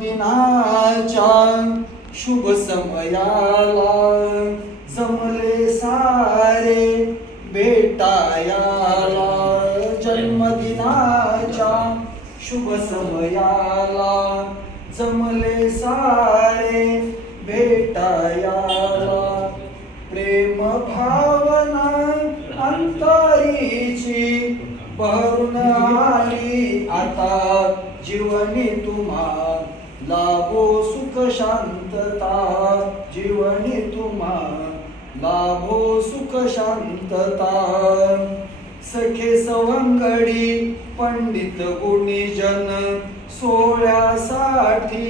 दिनाच्या शुभ समयाला जमले सारे भेटायाला. जन्मदिनाच्या शुभ समयाला जमले सारे भेटायाला. प्रेम भावना अंतरीची भरून आली आता जीवनी तुम्हा लाभो सुख शांतता. जीवनी तुम्हा लाभो सुख शांतता. सखे सवंगडी पंडित गुणीजन सोहळ्यासाठी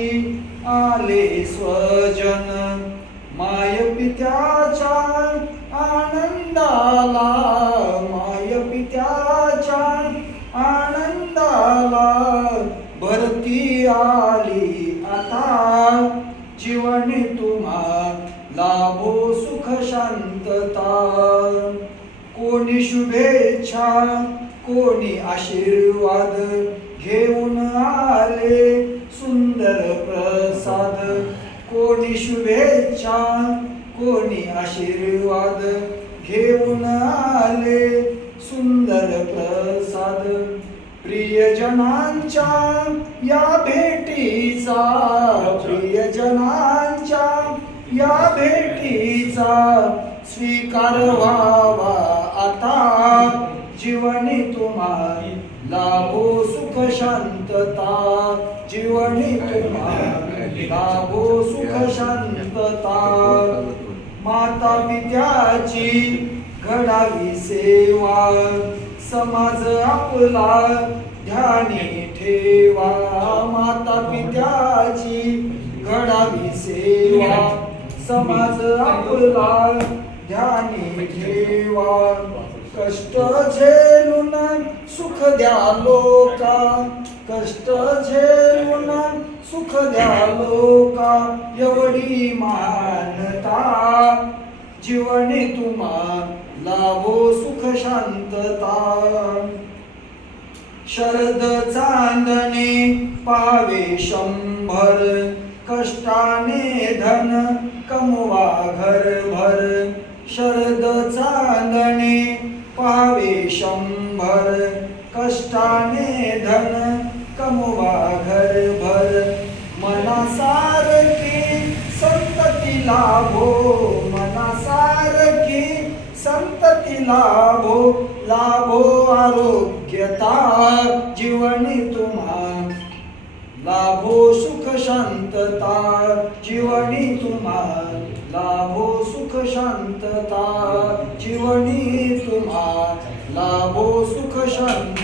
आले स्वजन. माय पित्याच्या आनंदाला माय पित्याच्या आनंदाला भरती आली आता जीवनी तुम्हा लाभो सुख शांतता. कोणी शुभेच्छा कोणी आशीर्वाद घेऊन आले सुंदर प्रसाद. कोणी शुभेच्छा कोणी आशीर्वाद घेऊन आले सुंदर प्रसाद. प्रियजनांच्या या भेटीचा प्रियजनांच्या या भेटीचा स्वीकार व्हावा आता जीवनी तुम्हा लाभो सुख शांतता. जीवनी तुम्हा लाभो सुख शांतता. माता पित्याची घडावी सेवा समाज आपला ध्यानी ठेवा. माता पित्याची घडावी सेवा समाज आपला ध्यानी ठेवा. कष्ट झेलून सुख द्या लोका कष्ट झेलून सुख द्या लोका. एवढी मानता जीवनी तुम्हा लाभो सुख शांतता. शरद चांदणे पावे शंभर कष्टाने धन कमवा घरभर. शरद चांदणे पावे शंभर कष्टाने धन कमवा घरभर. मनासारखी संतती लाभो मनासारखी संतती लाभो. लाभो आरोग्यता जीवनी तुम्हा लाभो सुख शांतता. जीवनी तुम्हा लाभो सुख शांतता. जीवनी तुम्हा लाभो सुख शांतता.